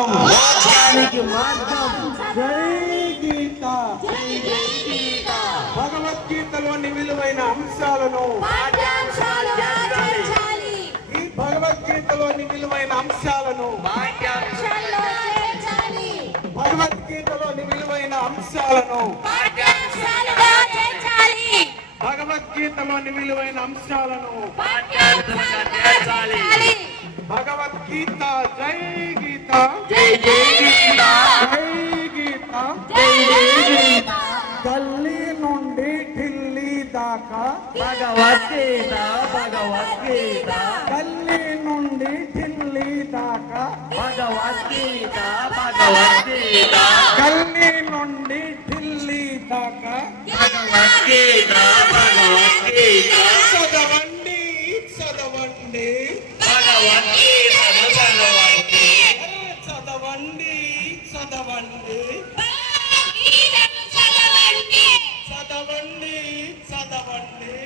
మోక్షానికి మార్గం. జై గీత. జై జై గీత. భగవద్గీతలోని విలువైన అంశాలను పాఠ్యాంశాలుగా చేర్చాలి. ఈ భగవద్గీతలోని విలువైన అంశాలను పాఠ్యాంశాల్లో చేర్చాలి. భగవద్గీతలోని విలువైన అంశాలను పాఠ్యాంశాలుగా చేర్చాలి. భగవద్గీతలోని విలువైన అంశాలను పాఠ్యాంశాలుగా చేర్చాలి. భగవద్గీత. జై గీత. జై జై గీత. జై గీత. జై జై గీత. గల్లీ నుండి ఢిల్లీ దాకా భగవద్గీత. భగవద్గీత. గల్లీ నుండి ఢిల్లీ దాకా భగవద్గీత. భగవద్గీత. గల్లీ నుండి ఢిల్లీ దాకా భగవద్గీత. భగవద్గీత. చదవండి చదవండి భగవద్గీతను చదవండి. చదవండి చదవండి భగవద్గీతను చదవండి. చదవండి చదవండి